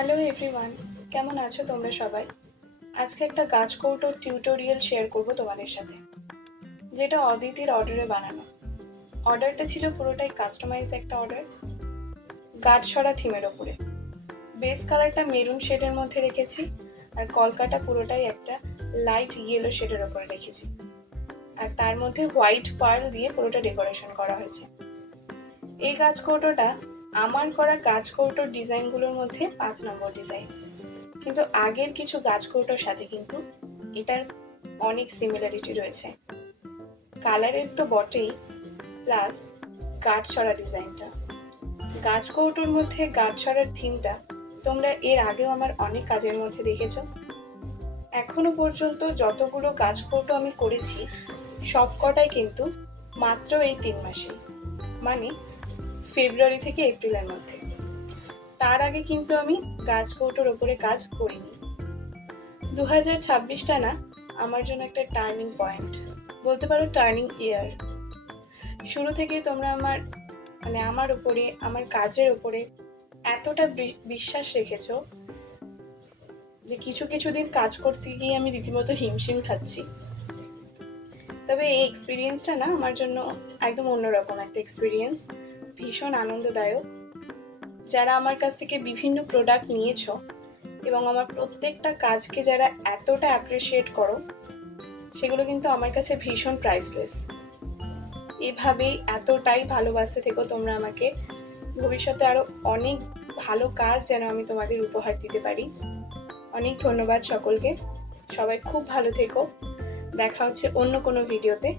Hello everyone, কেমন আছো তোমরা সবাই? আজকে একটা গাছ কৌটোর টিউটোরিয়াল শেয়ার করব তোমাদের সাথে, যেটা অদিতির অর্ডারে বানানো। অর্ডারটা ছিল পুরোটাই কাস্টমাইজ একটা অর্ডার, গাছসরা থিমের ওপরে। বেস কালারটা মেরুন শেডের মধ্যে রেখেছি, আর কলকাটা পুরোটাই একটা লাইট ইয়েলো শেডের ওপরে রেখেছি, আর তার মধ্যে হোয়াইট পার্ল দিয়ে পুরোটা ডেকোরেশন করা হয়েছে। এই গাছ কৌটোটা আমার করা গাছ কৌটোর ডিজাইনগুলোর মধ্যে 5 নম্বর ডিজাইন, কিন্তু আগের কিছু গাছ কৌটোর সাথে কিন্তু এটার অনেক সিমিলারিটি রয়েছে। কালারের তো বটেই, প্লাস গাঁটছড়া ডিজাইনটা। গাছ কৌটোর মধ্যে গাঁটছড়ার থিমটা তোমরা এর আগেও আমার অনেক কাজের মধ্যে দেখেছো। এখনো পর্যন্ত যতগুলো গাছ কৌটো আমি করেছি সব কটাই কিন্তু মাত্র এই 3 মাসে, মানে ফেব্রুয়ারি থেকে এপ্রিলের মধ্যে। তার আগে কিন্তু আমি গাছ কৌটোর ওপরে কাজ করিনি। 2026টা না আমার জন্য একটা টার্নিং পয়েন্ট, বলতে পারো টার্নিং ইয়ার। শুরু থেকেই তোমরা আমার উপরে, আমার কাজের উপরে এতটা বিশ্বাস রেখেছো যে কিছু দিন কাজ করতে গিয়ে আমি রীতিমতো হিমশিম খাচ্ছি। তবে এই এক্সপিরিয়েন্সটা না আমার জন্য একদম অন্যরকম একটা এক্সপিরিয়েন্স, ভীষণ আনন্দদায়ক। যারা আমার কাছ থেকে বিভিন্ন প্রোডাক্ট নিয়েছো এবং আমার প্রত্যেকটা কাজকে যারা এতটা অ্যাপ্রিসিয়েট করো, সেগুলো কিন্তু আমার কাছে ভীষণ প্রাইসলেস। এভাবেই এতটাই ভালোবাসতে থেকো তোমরা আমাকে। ভবিষ্যতে আরও অনেক ভালো কাজ যেন আমি তোমাদের উপহার দিতে পারি। অনেক ধন্যবাদ সকলকে। সবাই খুব ভালো থেকো। দেখা হচ্ছে অন্য কোনো ভিডিওতে।